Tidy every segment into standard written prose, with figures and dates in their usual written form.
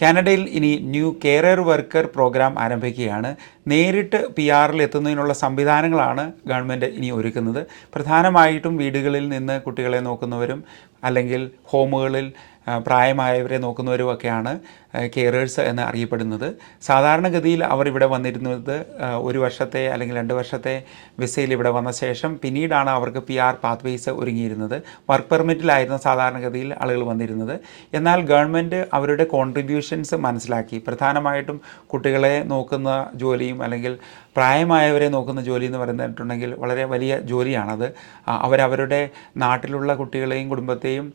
കാനഡയിൽ ഇനി new carer worker programme ആരംഭിക്കുകയാണ്. നേരിട്ട് PR-ൽ എത്തുന്നതിനുള്ള സംവിധാനങ്ങളാണ് ഗവൺമെൻറ് ഇനി ഒരുക്കുന്നത്. പ്രധാനമായിട്ടും വീടുകളിൽ നിന്ന് കുട്ടികളെ നോക്കുന്നവരും അല്ലെങ്കിൽ ഹോമുകളിൽ പ്രായമായവരെ നോക്കുന്നവരുമൊക്കെയാണ് കെയറേഴ്സ് എന്ന് അറിയപ്പെടുന്നത്. സാധാരണഗതിയിൽ അവർ ഇവിടെ വന്നിരുന്നത് 1 വർഷത്തെ അല്ലെങ്കിൽ 2 വർഷത്തെ വിസയിൽ ഇവിടെ വന്ന ശേഷം പിന്നീടാണ് അവർക്ക് PR പാത്വേസ് ഒരുങ്ങിയിരുന്നത്. വർക്ക് പെർമിറ്റിലായിരുന്നു സാധാരണഗതിയിൽ ആളുകൾ വന്നിരുന്നത്. എന്നാൽ ഗവൺമെൻറ് അവരുടെ കോൺട്രിബ്യൂഷൻസ് മനസ്സിലാക്കി. പ്രധാനമായിട്ടും കുട്ടികളെ നോക്കുന്ന ജോലിയും അല്ലെങ്കിൽ പ്രായമായവരെ നോക്കുന്ന ജോലി എന്ന് പറഞ്ഞിട്ടുണ്ടെങ്കിൽ വളരെ വലിയ ജോലിയാണത്. അവരവരുടെ നാട്ടിലുള്ള കുട്ടികളെയും കുടുംബത്തെയും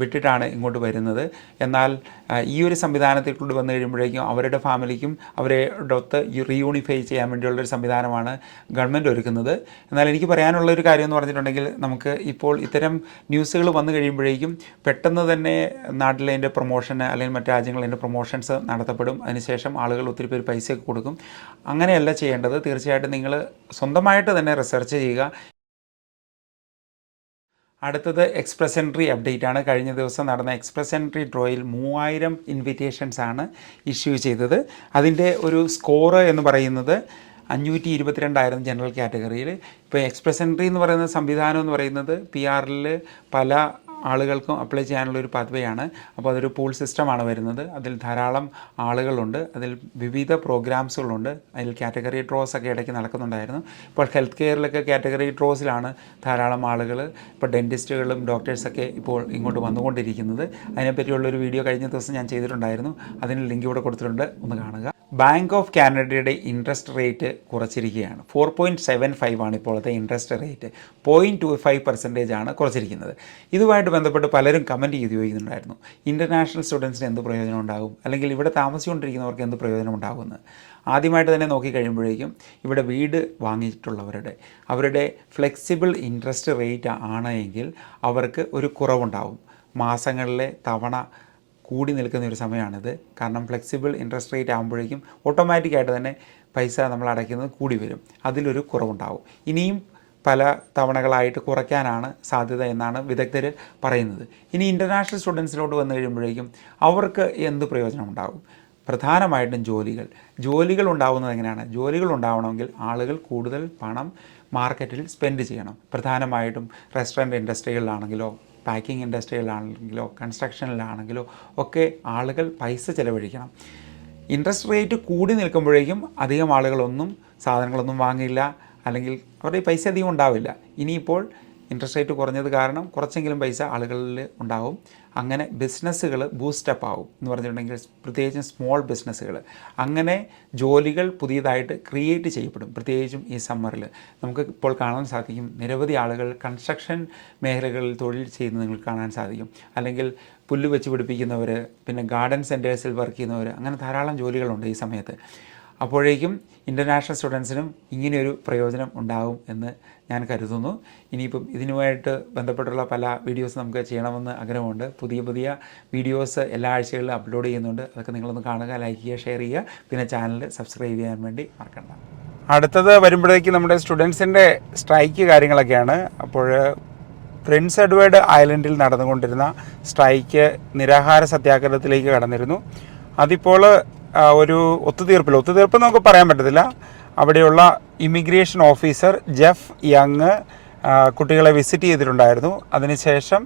വിട്ടിട്ടാണ് ഇങ്ങോട്ട് വരുന്നത്. എന്നാൽ ഈ ഒരു സംവിധാനത്തിൽ കൊണ്ട് വന്നു കഴിയുമ്പോഴേക്കും അവരുടെ ഫാമിലിക്കും അവരുടെ ഒത്ത് റീയൂണിഫൈ ചെയ്യാൻ വേണ്ടിയുള്ളൊരു സംവിധാനമാണ് ഗവൺമെൻറ് ഒരുക്കുന്നത്. എന്നാൽ എനിക്ക് പറയാനുള്ളൊരു കാര്യം എന്ന് പറഞ്ഞിട്ടുണ്ടെങ്കിൽ നമുക്ക് ഇപ്പോൾ ഇത്തരം ന്യൂസുകൾ വന്നു കഴിയുമ്പോഴേക്കും പെട്ടെന്ന് തന്നെ നാട്ടിലെ അതിൻ്റെ പ്രൊമോഷന് അല്ലെങ്കിൽ മറ്റ് രാജ്യങ്ങളിൽ അതിൻ്റെ പ്രൊമോഷൻസ് നടത്തപ്പെടും. അതിനുശേഷം ആളുകൾ ഒത്തിരി പേര് പൈസയൊക്കെ കൊടുക്കും. അങ്ങനെയല്ല ചെയ്യേണ്ടത്. തീർച്ചയായിട്ടും നിങ്ങൾ സ്വന്തമായിട്ട് തന്നെ റിസർച്ച് ചെയ്യുക. അടുത്തത് എക്സ്പ്രസ് എൻട്രി അപ്ഡേറ്റ് ആണ്. കഴിഞ്ഞ ദിവസം നടന്ന എക്സ്പ്രസ് എൻട്രി ഡ്രോയിൽ 3000 ഇൻവിറ്റേഷൻസ് ആണ് ഇഷ്യൂ ചെയ്തത്. അതിൻ്റെ ഒരു സ്കോർ എന്ന് പറയുന്നത് 522 ജനറൽ കാറ്റഗറിയിൽ. ഇപ്പോൾ എക്സ്പ്രസ് എൻട്രി എന്ന് പറയുന്ന സംവിധാനം എന്ന് പറയുന്നത് PR-ൽ പല ആളുകൾക്കും അപ്ലൈ ചെയ്യാനുള്ളൊരു പാത്വേ ആണ്. അപ്പോൾ അതൊരു പൂൾ സിസ്റ്റമാണ് വരുന്നത്. അതിൽ ധാരാളം ആളുകളുണ്ട്. അതിൽ വിവിധ പ്രോഗ്രാംസുകളുണ്ട്. അതിൽ കാറ്റഗറി ഡ്രോസ് ഒക്കെ ഇടയ്ക്ക് നടക്കുന്നുണ്ടായിരുന്നു. ഇപ്പോൾ ഹെൽത്ത് കെയറിലൊക്കെ കാറ്റഗറി ഡ്രോസിലാണ് ധാരാളം ആളുകൾ, ഇപ്പോൾ ഡെൻറ്റിസ്റ്റുകളും ഡോക്ടേഴ്സൊക്കെ ഇപ്പോൾ ഇങ്ങോട്ട് വന്നുകൊണ്ടിരിക്കുന്നത്. അതിനെപ്പറ്റിയുള്ളൊരു വീഡിയോ കഴിഞ്ഞ ദിവസം ഞാൻ ചെയ്തിട്ടുണ്ടായിരുന്നു. അതിന് ലിങ്ക് ഇവിടെ കൊടുത്തിട്ടുണ്ട്, ഒന്ന് കാണുക. ബാങ്ക് ഓഫ് കാനഡയുടെ ഇൻട്രസ്റ്റ് റേറ്റ് കുറച്ചിരിക്കുകയാണ്. 4.75 ആണ് ഇപ്പോഴത്തെ ഇൻട്രസ്റ്റ് റേറ്റ്. 0.25% ആണ് കുറച്ചിരിക്കുന്നത്. ഇതുമായിട്ട് ബന്ധപ്പെട്ട് പലരും കമൻറ്റ് ചെയ്ത് ചോദിക്കുന്നുണ്ടായിരുന്നു, ഇൻ്റർനാഷണൽ സ്റ്റുഡൻസിന് എന്ത് പ്രയോജനം ഉണ്ടാകും, അല്ലെങ്കിൽ ഇവിടെ താമസിച്ചുകൊണ്ടിരിക്കുന്നവർക്ക് എന്ത് പ്രയോജനം ഉണ്ടാകുമെന്ന്. ആദ്യമായിട്ട് തന്നെ നോക്കിക്കഴിയുമ്പോഴേക്കും ഇവിടെ വീട് വാങ്ങിയിട്ടുള്ളവരുടെ അവരുടെ ഫ്ലെക്സിബിൾ ഇൻട്രസ്റ്റ് റേറ്റ് ആണ് എങ്കിൽ അവർക്ക് ഒരു കുറവുണ്ടാവും. മാസങ്ങളിലെ തവണ കൂടി നിൽക്കുന്ന ഒരു സമയമാണിത്. കാരണം ഫ്ലെക്സിബിൾ ഇൻട്രസ്റ്റ് റേറ്റ് ആകുമ്പോഴേക്കും ഓട്ടോമാറ്റിക്കായിട്ട് തന്നെ പൈസ നമ്മൾ അടയ്ക്കുന്നത് കൂടി വരും. അതിലൊരു കുറവുണ്ടാവും. ഇനിയും പല തവണകളായിട്ട് കുറയ്ക്കാനാണ് സാധ്യത എന്നാണ് വിദഗ്ധർ പറയുന്നത്. ഇനി ഇൻ്റർനാഷണൽ സ്റ്റുഡൻസിലോട്ട് വന്നു കഴിയുമ്പോഴേക്കും അവർക്ക് എന്ത് പ്രയോജനം ഉണ്ടാകും? പ്രധാനമായിട്ടും ജോലികൾ ഉണ്ടാകുന്നത് എങ്ങനെയാണ്? ജോലികൾ ഉണ്ടാവണമെങ്കിൽ ആളുകൾ കൂടുതൽ പണം മാർക്കറ്റിൽ സ്പെൻഡ് ചെയ്യണം. പ്രധാനമായിട്ടും റെസ്റ്റോറൻറ്റ് ഇൻഡസ്ട്രികളിലാണെങ്കിലോ പാക്കിംഗ് ഇൻഡസ്ട്രിയിലാണെങ്കിലോ കൺസ്ട്രക്ഷനിലാണെങ്കിലോ ഒക്കെ ആളുകൾ പൈസ ചിലവഴിക്കണം. ഇൻട്രസ്റ്റ് റേറ്റ് കൂടി നിൽക്കുമ്പോഴേക്കും അധികം ആളുകളൊന്നും സാധനങ്ങളൊന്നും വാങ്ങില്ല, അല്ലെങ്കിൽ അവരുടെ പൈസ അധികം ഉണ്ടാവില്ല. ഇനിയിപ്പോൾ ഇൻട്രസ്റ്റ് റേറ്റ് കുറഞ്ഞത് കാരണം കുറച്ചെങ്കിലും പൈസ ആളുകളിൽ ഉണ്ടാവും. അങ്ങനെ ബിസിനസ്സുകൾ ബൂസ്റ്റപ്പ് ആവും എന്ന് പറഞ്ഞിട്ടുണ്ടെങ്കിൽ, പ്രത്യേകിച്ചും സ്മോൾ ബിസിനസ്സുകൾ. അങ്ങനെ ജോലികൾ പുതിയതായിട്ട് ക്രിയേറ്റ് ചെയ്യപ്പെടും. പ്രത്യേകിച്ചും ഈ സമ്മറിൽ നമുക്ക് ഇപ്പോൾ കാണാൻ സാധിക്കും, നിരവധി ആളുകൾ കൺസ്ട്രക്ഷൻ മേഖലകളിൽ തൊഴിൽ ചെയ്യുന്നത് നിങ്ങൾക്ക് കാണാൻ സാധിക്കും. അല്ലെങ്കിൽ പുല്ല് വെച്ച് പിടിപ്പിക്കുന്നവർ, പിന്നെ ഗാർഡൻ സെൻറ്റേഴ്സിൽ വർക്ക് ചെയ്യുന്നവർ, അങ്ങനെ ധാരാളം ജോലികളുണ്ട് ഈ സമയത്ത്. അപ്പോഴേക്കും ഇൻ്റർനാഷണൽ സ്റ്റുഡൻസിനും ഇങ്ങനെയൊരു പ്രയോജനം ഉണ്ടാകും എന്ന് ഞാൻ കരുതുന്നു. ഇനിയിപ്പം ഇതിനുമായിട്ട് ബന്ധപ്പെട്ടുള്ള പല വീഡിയോസ് നമുക്ക് ചെയ്യണമെന്ന് ആഗ്രഹമുണ്ട്. പുതിയ വീഡിയോസ് എല്ലാ ആഴ്ചകളിലും അപ്ലോഡ് ചെയ്യുന്നുണ്ട്. അതൊക്കെ നിങ്ങളൊന്ന് കാണുക, ലൈക്ക് ചെയ്യുക, ഷെയർ ചെയ്യുക. പിന്നെ ചാനൽ സബ്സ്ക്രൈബ് ചെയ്യാൻ വേണ്ടി മറക്കണ്ട. അടുത്തത് വരുമ്പോഴേക്കും നമ്മുടെ സ്റ്റുഡൻസിൻ്റെ സ്ട്രൈക്ക് കാര്യങ്ങളൊക്കെയാണ്. അപ്പോൾ പ്രിൻസ് എഡ്വേർഡ് ഐലൻഡിൽ നടന്നുകൊണ്ടിരുന്ന സ്ട്രൈക്ക് നിരാഹാര സത്യാഗ്രഹത്തിലേക്ക് കടന്നിരുന്നു. അതിപ്പോൾ ഒരു ഒത്തുതീർപ്പ് നമുക്ക് പറയാൻ പറ്റത്തില്ല. അവിടെയുള്ള ഇമിഗ്രേഷൻ ഓഫീസർ ജെഫ് യങ് കുട്ടികളെ വിസിറ്റ് ചെയ്തിട്ടുണ്ടായിരുന്നു. അതിനുശേഷം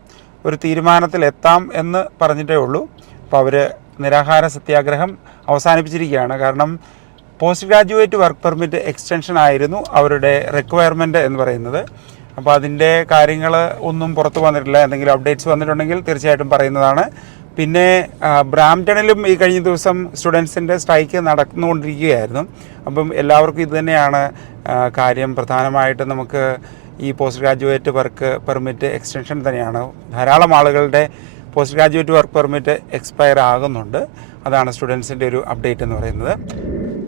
ഒരു തീരുമാനത്തിലെത്താം എന്ന് പറഞ്ഞിട്ടേ ഉള്ളൂ. അപ്പോൾ അവർ നിരാഹാര സത്യാഗ്രഹം അവസാനിപ്പിച്ചിരിക്കുകയാണ്. കാരണം post graduate work permit extension ആയിരുന്നു അവരുടെ റിക്വയർമെൻറ്റ് എന്ന് പറയുന്നത്. അപ്പോൾ അതിൻ്റെ കാര്യങ്ങൾ ഒന്നും പുറത്തു വന്നിട്ടില്ല. എന്തെങ്കിലും അപ്ഡേറ്റ്സ് വന്നിട്ടുണ്ടെങ്കിൽ തീർച്ചയായിട്ടും പറയുന്നതാണ്. പിന്നെ ബ്രാംപ്ടണിലും ഈ കഴിഞ്ഞ ദിവസം സ്റ്റുഡൻസിൻ്റെ സ്ട്രൈക്ക് നടന്നുകൊണ്ടിരിക്കുകയായിരുന്നു. അപ്പം എല്ലാവർക്കും ഇത് തന്നെയാണ് കാര്യം. പ്രധാനമായിട്ടും നമുക്ക് ഈ post graduate work permit extension തന്നെയാണ്. ധാരാളം ആളുകളുടെ post graduate work permit expire ആകുന്നുണ്ട്. അതാണ് സ്റ്റുഡൻസിൻ്റെ ഒരു അപ്ഡേറ്റ് എന്ന് പറയുന്നത്.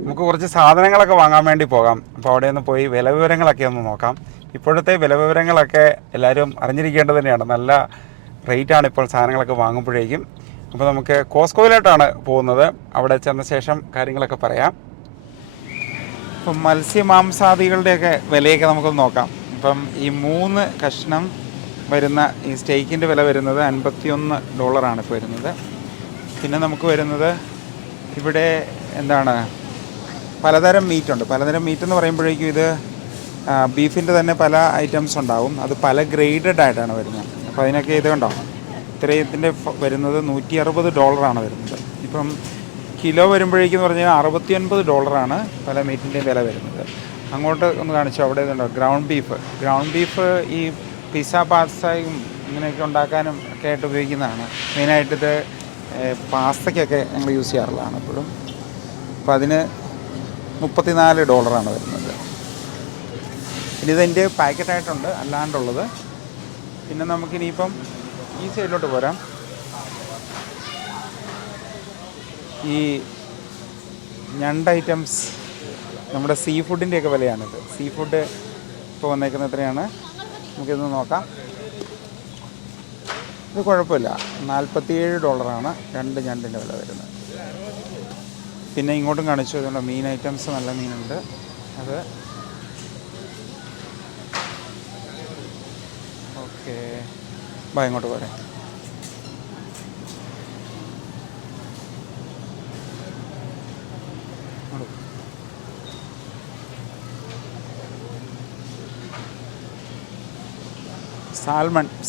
നമുക്ക് കുറച്ച് സാധനങ്ങളൊക്കെ വാങ്ങാൻ വേണ്ടി പോകാം. അപ്പോൾ അവിടെ നിന്ന് പോയി വില വിവരങ്ങളൊക്കെ ഒന്ന് നോക്കാം. ഇപ്പോഴത്തെ വില വിവരങ്ങളൊക്കെ എല്ലാവരും അറിഞ്ഞിരിക്കേണ്ടത് തന്നെയാണ്. നല്ല റേറ്റാണ് ഇപ്പോൾ സാധനങ്ങളൊക്കെ വാങ്ങുമ്പോഴേക്കും. അപ്പോൾ നമുക്ക് കോസ്കോയിലോട്ടാണ് പോകുന്നത്. അവിടെ ചെന്ന ശേഷം കാര്യങ്ങളൊക്കെ പറയാം. ഇപ്പം മത്സ്യമാംസാദികളുടെയൊക്കെ വിലയൊക്കെ നമുക്കൊന്ന് നോക്കാം. ഇപ്പം ഈ 3 കഷ്ണം വരുന്ന ഈ സ്റ്റേക്കിൻ്റെ വില വരുന്നത് $51 ഇപ്പോൾ വരുന്നത്. പിന്നെ നമുക്ക് വരുന്നത് ഇവിടെ എന്താണ് പലതരം മീറ്റുണ്ട്. പലതരം മീറ്റ് എന്ന് പറയുമ്പോഴേക്കും ഇത് ബീഫിൻ്റെ തന്നെ പല ഐറ്റംസ് ഉണ്ടാവും. അത് പല ഗ്രേഡഡ് ആയിട്ടാണ് വരുന്നത്. അപ്പോൾ അതിനൊക്കെ ഇത് കണ്ടോ, ഇത്രയത്തിൻ്റെ വരുന്നത് $160 വരുന്നത്. ഇപ്പം കിലോ വരുമ്പോഴേക്കെന്ന് പറഞ്ഞാൽ $69 പല മീറ്റിൻ്റെയും വില വരുന്നത്. അങ്ങോട്ട് ഒന്ന് കാണിച്ചു, അവിടെ ഇതുണ്ടോ ഗ്രൗണ്ട് ബീഫ് ഈ പിസ്സ പാസ്തയും ഇങ്ങനെയൊക്കെ ഉണ്ടാക്കാനും ഒക്കെ ആയിട്ട് ഉപയോഗിക്കുന്നതാണ്. മെയിനായിട്ടിത് പാസ്തയ്ക്കൊക്കെ ഞങ്ങൾ യൂസ് ചെയ്യാറുള്ളതാണ് എപ്പോഴും. അപ്പോൾ അതിന് $34 വരുന്നത്. ഇനി ഇതിൻ്റെ പാക്കറ്റായിട്ടുണ്ട് അല്ലാണ്ടുള്ളത്. പിന്നെ നമുക്കിനിയിപ്പം ഈ സൈഡിലോട്ട് പോരാം. ഈ ഞണ്ട് ഐറ്റംസ്, നമ്മുടെ സീ ഫുഡിൻ്റെയൊക്കെ വിലയാണിത്. സീ ഫുഡ് ഇപ്പോൾ വന്നേക്കുന്നത് എത്രയാണ് നമുക്കിതൊന്ന് നോക്കാം. ഇത് കുഴപ്പമില്ല, $47 രണ്ട് ഞണ്ടിൻ്റെ വില വരുന്നത്. പിന്നെ ഇങ്ങോട്ടും കാണിച്ചു അതുകൊണ്ട് മീൻ ഐറ്റംസ്, നല്ല മീനുണ്ട്. അത് ഓക്കെ, ഇങ്ങോട്ട് പോരെ.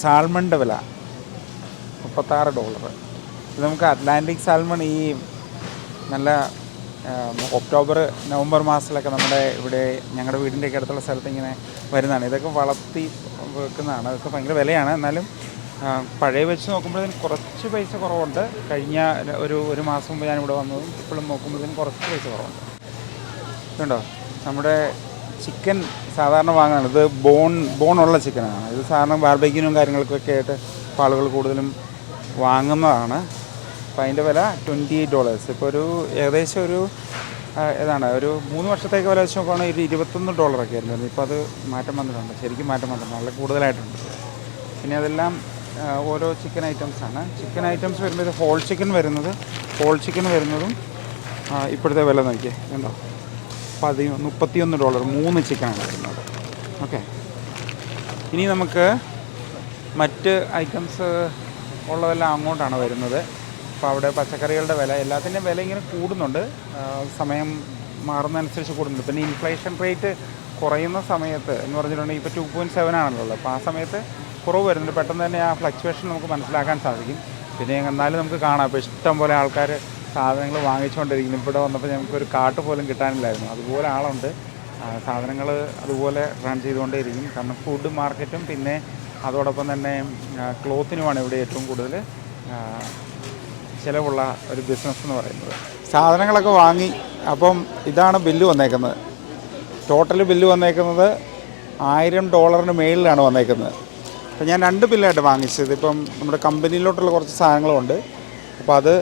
സാൽമണിൻ്റെ വില $36. ഇത് നമുക്ക് അറ്റ്ലാന്റിക് സാൽമൺ ഈ നല്ല ഒക്ടോബർ നവംബർ മാസത്തിലൊക്കെ നമ്മുടെ ഇവിടെ ഞങ്ങളുടെ വീടിൻ്റെയൊക്കെ അടുത്തുള്ള സ്ഥലത്ത് ഇങ്ങനെ വരുന്നതാണ്. ഇതൊക്കെ വളർത്തി വെക്കുന്നതാണ്. അതൊക്കെ ഭയങ്കര വിലയാണ്. എന്നാലും പഴയ വെച്ച് നോക്കുമ്പോഴത്തേന് കുറച്ച് പൈസ കുറവുണ്ട്. കഴിഞ്ഞ ഒരു മാസം മുമ്പ് ഞാനിവിടെ വന്നതും ഇപ്പോഴും നോക്കുമ്പോഴത്തേനും കുറച്ച് പൈസ കുറവുണ്ട്. ഇതുണ്ടോ, നമ്മുടെ ചിക്കൻ സാധാരണ വാങ്ങുന്നത് ഇത് ബോണുള്ള ചിക്കനാണ്. ഇത് സാധാരണ ബാർബിക്യൂനും കാര്യങ്ങൾക്കൊക്കെ ആയിട്ട് ഇപ്പോൾ ആളുകൾ കൂടുതലും വാങ്ങുന്നതാണ്. അപ്പോൾ അതിൻ്റെ വില $28. ഇപ്പോൾ ഏകദേശം ഒരു 3 വർഷത്തേക്ക് വില വെച്ച് നോക്കുകയാണെങ്കിൽ $21 ഒക്കെ ആയിരുന്നു. ഇപ്പോൾ അത് മാറ്റം വന്നിട്ടുണ്ട്, ശരിക്കും മാറ്റം വന്നിട്ടുണ്ട്, നല്ല കൂടുതലായിട്ടുണ്ട്. പിന്നെ അതെല്ലാം ഓരോ ചിക്കൻ ഐറ്റംസാണ്. ചിക്കൻ ഐറ്റംസ് വരുമ്പോൾ ഇത് ഹോൾ ചിക്കൻ വരുന്നതും ഇപ്പോഴത്തെ വില നോക്കിയേ കണ്ടോ, $31 3 ചിക്കനാണ് വരുന്നത്. ഓക്കെ, ഇനി നമുക്ക് മറ്റ് ഐറ്റംസ് ഉള്ളതെല്ലാം അങ്ങോട്ടാണ് വരുന്നത്. അപ്പോൾ അവിടെ പച്ചക്കറികളുടെ വില, എല്ലാത്തിൻ്റെയും വില ഇങ്ങനെ കൂടുന്നുണ്ട്, സമയം മാറുന്നതനുസരിച്ച് കൂടുന്നുണ്ട്. പിന്നെ ഇൻഫ്ലേഷൻ റേറ്റ് കുറയുന്ന സമയത്ത് എന്ന് പറഞ്ഞിട്ടുണ്ടെങ്കിൽ ഇപ്പോൾ 2.7 ആണല്ലോ ഉള്ളത്. അപ്പോൾ ആ സമയത്ത് കുറവ് വരുന്നുണ്ട്. പെട്ടെന്ന് തന്നെ ആ ഫ്ലക്ച്വേഷൻ നമുക്ക് മനസ്സിലാക്കാൻ സാധിക്കും. പിന്നെ എന്നാലും നമുക്ക് കാണാം, ഇപ്പോൾ ഇഷ്ടം പോലെ ആൾക്കാർ സാധനങ്ങൾ വാങ്ങിച്ചുകൊണ്ടിരിക്കുന്നു. ഇവിടെ വന്നപ്പോൾ ഞങ്ങൾക്കൊരു കാട്ട് പോലും കിട്ടാനില്ലായിരുന്നു. അതുപോലെ ആളുണ്ട്, സാധനങ്ങൾ അതുപോലെ റൺ ചെയ്തുകൊണ്ടേയിരിക്കും. കാരണം ഫുഡ് മാർക്കറ്റും പിന്നെ അതോടൊപ്പം തന്നെ ക്ലോത്തിനുമാണ് ഇവിടെ ഏറ്റവും കൂടുതൽ ചിലവുള്ള ഒരു ബിസിനസ് എന്ന് പറയുന്നത്. സാധനങ്ങളൊക്കെ വാങ്ങി, അപ്പം ഇതാണ് ബില്ല് വന്നേക്കുന്നത്. ടോട്ടൽ ബില്ല് വന്നേക്കുന്നത് $1000 മേളിലാണ് വന്നേക്കുന്നത്. അപ്പോൾ ഞാൻ 2 ബില്ലായിട്ട് വാങ്ങിച്ചത്. ഇപ്പം നമ്മുടെ കമ്പനിയിലോട്ടുള്ള കുറച്ച് സാധനങ്ങളുണ്ട്, അപ്പോൾ അത്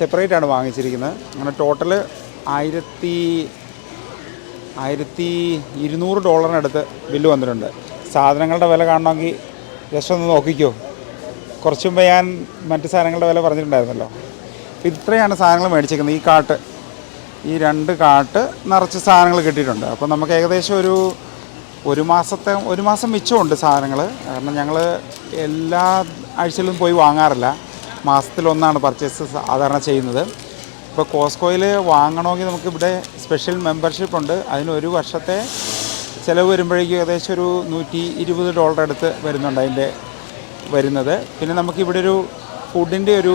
സെപ്പറേറ്റ് ആണ് വാങ്ങിച്ചിരിക്കുന്നത്. അങ്ങനെ ടോട്ടൽ $1200 ബില്ല് വന്നിട്ടുണ്ട്. സാധനങ്ങളുടെ വില കാണണമെങ്കിൽ ജസ്റ്റ് ഒന്ന് നോക്കിക്കോ. കുറച്ച് മുമ്പ് ഞാൻ മറ്റ് സാധനങ്ങളുടെ വില പറഞ്ഞിട്ടുണ്ടായിരുന്നല്ലോ. അപ്പോൾ ഇത്രയാണ് സാധനങ്ങൾ മേടിച്ചിരിക്കുന്നത്. ഈ 2 കാട്ട് നിറച്ച് സാധനങ്ങൾ കിട്ടിയിട്ടുണ്ട്. അപ്പോൾ നമുക്ക് ഏകദേശം ഒരു മാസം മിച്ചമുണ്ട് സാധനങ്ങൾ. കാരണം ഞങ്ങൾ എല്ലാ ആഴ്ചയിലും പോയി വാങ്ങാറില്ല, മാസത്തിലൊന്നാണ് പർച്ചേസ് സാധാരണ ചെയ്യുന്നത്. ഇപ്പോൾ കോസ്കോയിൽ വാങ്ങണമെങ്കിൽ നമുക്കിവിടെ സ്പെഷ്യൽ മെമ്പർഷിപ്പ് ഉണ്ട്. അതിന് 1 വർഷത്തെ ചിലവ് വരുമ്പോഴേക്കും ഏകദേശം ഒരു $120 അടുത്ത് വരുന്നുണ്ട് അതിൻ്റെ വരുന്നത്. പിന്നെ നമുക്കിവിടെ ഒരു ഫുഡിൻ്റെ ഒരു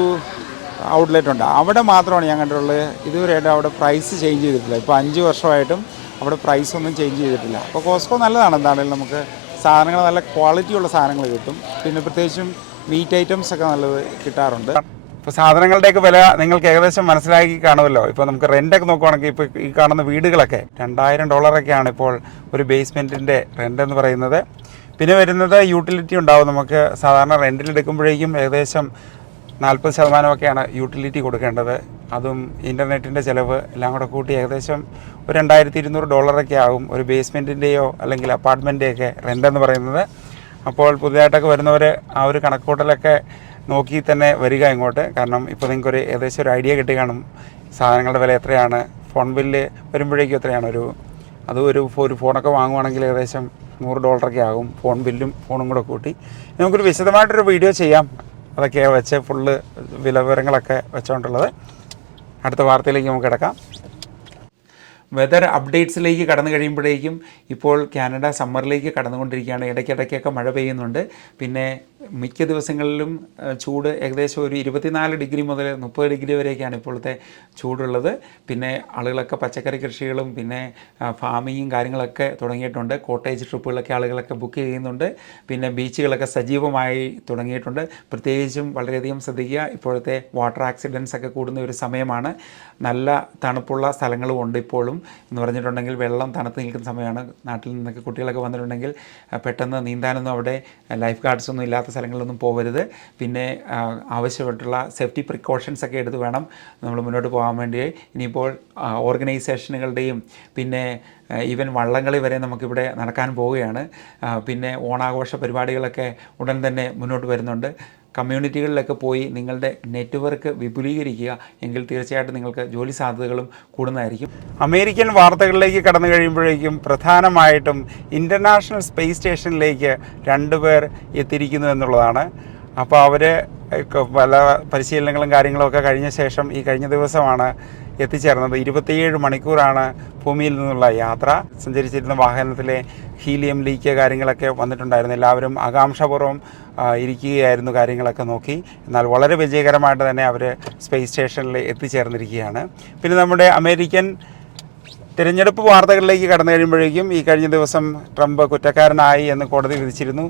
ഔട്ട്ലെറ്റ് ഉണ്ട്, അവിടെ മാത്രമാണ് ഞാൻ കണ്ടിട്ടുള്ളത്. ഇതുവരെയായിട്ട് അവിടെ പ്രൈസ് ചേഞ്ച് ചെയ്തിട്ടില്ല. ഇപ്പോൾ 5 വർഷമായിട്ടും അവിടെ പ്രൈസ് ഒന്നും ചേഞ്ച് ചെയ്തിട്ടില്ല. അപ്പോൾ കോസ്കോ നല്ലതാണ്. എന്താണെങ്കിലും നമുക്ക് സാധനങ്ങൾ നല്ല ക്വാളിറ്റിയുള്ള സാധനങ്ങൾ കിട്ടും. പിന്നെ പ്രത്യേകിച്ചും മീറ്റ് ഐറ്റംസ് ഒക്കെ നല്ലത് കിട്ടാറുണ്ട്. ഇപ്പോൾ സാധനങ്ങളുടെയൊക്കെ വില നിങ്ങൾക്ക് ഏകദേശം മനസ്സിലാക്കി കാണുമല്ലോ. ഇപ്പോൾ നമുക്ക് റെൻ്റൊക്കെ നോക്കുവാണെങ്കിൽ ഇപ്പോൾ ഈ കാണുന്ന വീടുകളൊക്കെ $2000 ഇപ്പോൾ ഒരു ബേസ്മെൻറ്റിൻ്റെ റെൻ്റ് എന്ന് പറയുന്നത്. പിന്നെ വരുന്നത് യൂട്ടിലിറ്റി ഉണ്ടാവും. നമുക്ക് സാധാരണ റെൻറ്റിൽ എടുക്കുമ്പോഴേക്കും ഏകദേശം 40% യൂട്ടിലിറ്റി കൊടുക്കേണ്ടത്. അതും ഇൻ്റർനെറ്റിൻ്റെ ചിലവ് എല്ലാം കൂടെ കൂട്ടി ഏകദേശം ഒരു $2200 ആകും ഒരു ബേസ്മെൻറ്റിൻ്റെയോ അല്ലെങ്കിൽ അപ്പാർട്ട്മെൻറ്റിൻ്റെയൊക്കെ റെൻ്റ് എന്ന് പറയുന്നത്. അപ്പോൾ പുതിയതായിട്ടൊക്കെ വരുന്നവർ ആ ഒരു കണക്കൂട്ടലൊക്കെ നോക്കി തന്നെ വരിക ഇങ്ങോട്ട്. കാരണം ഇപ്പോൾ നിങ്ങൾക്കൊരു ഏകദേശം ഒരു ഐഡിയ കിട്ടി കാണും സാധനങ്ങളുടെ വില എത്രയാണ്. ഫോൺ ബില്ല് വരുമ്പോഴേക്കും എത്രയാണ് ഒരു ഫോണൊക്കെ വാങ്ങുവാണെങ്കിൽ ഏകദേശം $100 ആകും, ഫോണും കൂടെ കൂട്ടി. നമുക്കൊരു വിശദമായിട്ടൊരു വീഡിയോ ചെയ്യാം, അതൊക്കെ വെച്ച് ഫുള്ള് വിവരങ്ങളൊക്കെ വെച്ചുകൊണ്ടുള്ളത്. അടുത്ത വാർത്തയിലേക്ക് നമുക്ക് കിടക്കാം. വെതർ അപ്ഡേറ്റ്സിലേക്ക് കടന്നു കഴിയുമ്പോഴേക്കും ഇപ്പോൾ കാനഡ സമ്മറിലേക്ക് കടന്നുകൊണ്ടിരിക്കുകയാണ്. ഇടയ്ക്കിടയ്ക്കൊക്കെ മഴ പെയ്യുന്നുണ്ട്. പിന്നെ മിക്ക ദിവസങ്ങളിലും ചൂട് ഏകദേശം ഒരു 24 ഡിഗ്രി മുതൽ 30 ഡിഗ്രി വരെയൊക്കെയാണ് ഇപ്പോഴത്തെ ചൂടുള്ളത്. പിന്നെ ആളുകളൊക്കെ പച്ചക്കറി കൃഷികളും പിന്നെ ഫാമിങ്ങും കാര്യങ്ങളൊക്കെ തുടങ്ങിയിട്ടുണ്ട്. കോട്ടേജ് ട്രിപ്പുകളൊക്കെ ആളുകളൊക്കെ ബുക്ക് ചെയ്യുന്നുണ്ട്. പിന്നെ ബീച്ചുകളൊക്കെ സജീവമായി തുടങ്ങിയിട്ടുണ്ട്. പ്രത്യേകിച്ചും വളരെയധികം ശ്രദ്ധിക്കുക, ഇപ്പോഴത്തെ വാട്ടർ ആക്സിഡൻസ് ഒക്കെ കൂടുന്ന ഒരു സമയമാണ്. നല്ല തണുപ്പുള്ള സ്ഥലങ്ങളും ഉണ്ട് ഇപ്പോഴും എന്ന് പറഞ്ഞിട്ടുണ്ടെങ്കിൽ. വെള്ളം തണുത്ത് നിൽക്കുന്ന സമയമാണ്. നാട്ടിൽ നിന്നൊക്കെ കുട്ടികളൊക്കെ വന്നിട്ടുണ്ടെങ്കിൽ പെട്ടെന്ന് നീന്താനൊന്നും അവിടെ ലൈഫ് ഗാർഡ്സ് ഒന്നും ഇല്ലാത്ത സ്ഥലങ്ങളിലൊന്നും പോകരുത്. പിന്നെ ആവശ്യമായിട്ടുള്ള സേഫ്റ്റി പ്രിക്കോഷൻസ് ഒക്കെ എടുത്ത് വേണം നമ്മൾ മുന്നോട്ട് പോകാൻ വേണ്ടി. ഇനിയിപ്പോൾ ഓർഗനൈസേഷനുകളുടെയും പിന്നെ ഈവൻ വള്ളംകളി വരെ നമുക്കിവിടെ നടക്കാൻ പോവുകയാണ്. പിന്നെ ഓണാഘോഷ പരിപാടികളൊക്കെ ഉടൻ തന്നെ മുന്നോട്ട് വരുന്നുണ്ട്. കമ്മ്യൂണിറ്റികളിലൊക്കെ പോയി നിങ്ങളുടെ നെറ്റ്വർക്ക് വിപുലീകരിക്കുക. എങ്കിൽ തീർച്ചയായിട്ടും നിങ്ങൾക്ക് ജോലി സാധ്യതകളും കൂടുന്നതായിരിക്കും. അമേരിക്കൻ വാർത്തകളിലേക്ക് കടന്നു കഴിയുമ്പോഴേക്കും പ്രധാനമായിട്ടും ഇൻ്റർനാഷണൽ സ്പേസ് സ്റ്റേഷനിലേക്ക് 2 പേർ എത്തിയിരിക്കുന്നു എന്നുള്ളതാണ്. അപ്പോൾ അവർ പല പരിശീലനങ്ങളും കാര്യങ്ങളൊക്കെ കഴിഞ്ഞ ശേഷം ഈ കഴിഞ്ഞ ദിവസമാണ് എത്തിച്ചേർന്നത്. 27 മണിക്കൂറാണ് ഭൂമിയിൽ നിന്നുള്ള യാത്ര. സഞ്ചരിച്ചിരുന്ന വാഹനത്തിലെ ഹീലിയം ലീക്ക് കാര്യങ്ങളൊക്കെ വന്നിട്ടുണ്ടായിരുന്നു. എല്ലാവരും ആകാംക്ഷാപൂർവ്വം ഇരിക്കുകയായിരുന്നു കാര്യങ്ങളൊക്കെ നോക്കി. എന്നാൽ വളരെ വിജയകരമായിട്ട് തന്നെ അവർ സ്പേസ് സ്റ്റേഷനിൽ എത്തിച്ചേർന്നിരിക്കുകയാണ്. പിന്നെ നമ്മുടെ അമേരിക്കൻ തിരഞ്ഞെടുപ്പ് വാർത്തകളിലേക്ക് കടന്നു കഴിയുമ്പോഴേക്കും ഈ കഴിഞ്ഞ ദിവസം ട്രംപ് കുറ്റക്കാരനായി എന്ന് കോടതി വിധിച്ചിരുന്നു.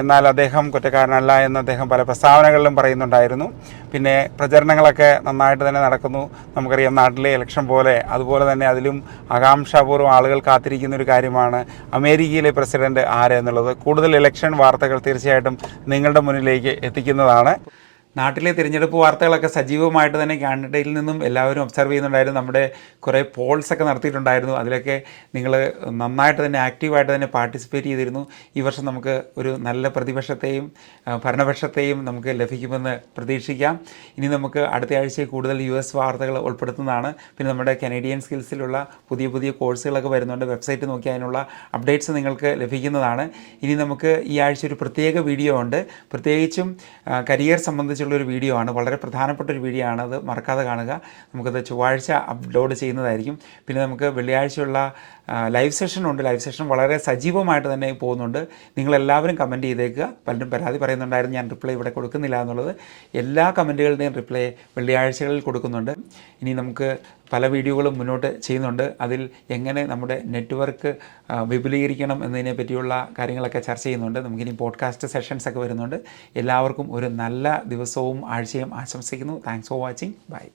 എന്നാൽ അദ്ദേഹം കുറ്റക്കാരനല്ല എന്ന് അദ്ദേഹം പല പ്രസ്താവനകളിലും പറയുന്നുണ്ടായിരുന്നു. പിന്നെ പ്രചരണങ്ങളൊക്കെ നന്നായിട്ട് തന്നെ നടക്കുന്നു. നമുക്കറിയാം നാട്ടിലെ ഇലക്ഷൻ പോലെ അതുപോലെ തന്നെ അതിലും ആകാംക്ഷാപൂർവ്വം ആളുകൾ കാത്തിരിക്കുന്ന ഒരു കാര്യമാണ് അമേരിക്കയിലെ പ്രസിഡന്റ് ആര് എന്നുള്ളത്. കൂടുതൽ ഇലക്ഷൻ വാർത്തകൾ തീർച്ചയായിട്ടും നിങ്ങളുടെ മുന്നിലേക്ക് എത്തിക്കുന്നതാണ്. നാട്ടിലെ തിരഞ്ഞെടുപ്പ് വാർത്തകളൊക്കെ സജീവമായിട്ട് തന്നെ കാനഡയിൽ നിന്നും എല്ലാവരും ഒബ്സർവ് ചെയ്യുന്നുണ്ടായിരുന്നു. നമ്മുടെ കുറേ പോൾസൊക്കെ നടത്തിയിട്ടുണ്ടായിരുന്നു. അതിലൊക്കെ നിങ്ങൾ നന്നായിട്ട് തന്നെ ആക്റ്റീവായിട്ട് തന്നെ പാർട്ടിസിപ്പേറ്റ് ചെയ്തിരുന്നു. ഈ വർഷം നമുക്ക് ഒരു നല്ല പ്രതിപക്ഷത്തെയും ഭരണപക്ഷത്തെയും നമുക്ക് ലഭിക്കുമെന്ന് പ്രതീക്ഷിക്കാം. ഇനി നമുക്ക് അടുത്ത ആഴ്ച കൂടുതൽ US വാർത്തകൾ ഉൾപ്പെടുത്തുന്നതാണ്. പിന്നെ നമ്മുടെ കനേഡിയൻ സ്കിൽസിലുള്ള പുതിയ പുതിയ കോഴ്സുകളൊക്കെ വരുന്നുണ്ട്. വെബ്സൈറ്റ് നോക്കി അതിനുള്ള അപ്ഡേറ്റ്സ് നിങ്ങൾക്ക് ലഭിക്കുന്നതാണ്. ഇനി നമുക്ക് ഈ ആഴ്ച ഒരു പ്രത്യേക വീഡിയോ ഉണ്ട്. പ്രത്യേകിച്ചും കരിയർ സംബന്ധിച്ചുള്ളൊരു വീഡിയോ ആണ്. വളരെ പ്രധാനപ്പെട്ട ഒരു വീഡിയോ ആണ്. അത് മറക്കാതെ കാണുക. നമുക്കത് ചൊവ്വാഴ്ച അപ്ലോഡ് ചെയ്യുന്നതായിരിക്കും. പിന്നെ നമുക്ക് വെള്ളിയാഴ്ചയുള്ള ലൈവ് സെഷനുണ്ട്. ലൈവ് സെഷൻ വളരെ സജീവമായിട്ട് തന്നെ പോകുന്നുണ്ട്. നിങ്ങളെല്ലാവരും കമൻറ്റ് ചെയ്തേക്കുക. പലരും പരാതി പറയുന്നുണ്ടായിരുന്നു ഞാൻ റിപ്ലൈ ഇവിടെ കൊടുക്കുന്നില്ല എന്നുള്ളത്. എല്ലാ കമൻറ്റുകളുടെയും റിപ്ലൈ വെള്ളിയാഴ്ചകളിൽ കൊടുക്കുന്നുണ്ട്. ഇനി നമുക്ക് പല വീഡിയോകളും മുന്നോട്ട് ചെയ്യുന്നുണ്ട്. അതിൽ എങ്ങനെ നമ്മുടെ നെറ്റ്വർക്ക് വിപുലീകരിക്കണം എന്നതിനെ പറ്റിയുള്ള കാര്യങ്ങളൊക്കെ ചർച്ച ചെയ്യുന്നുണ്ട്. നമുക്കിനി പോഡ്കാസ്റ്റ് സെഷൻസ് ഒക്കെ വരുന്നുണ്ട്. എല്ലാവർക്കും ഒരു നല്ല ദിവസവും ആഴ്ചയും ആശംസിക്കുന്നു. Thanks for watching. ബൈ.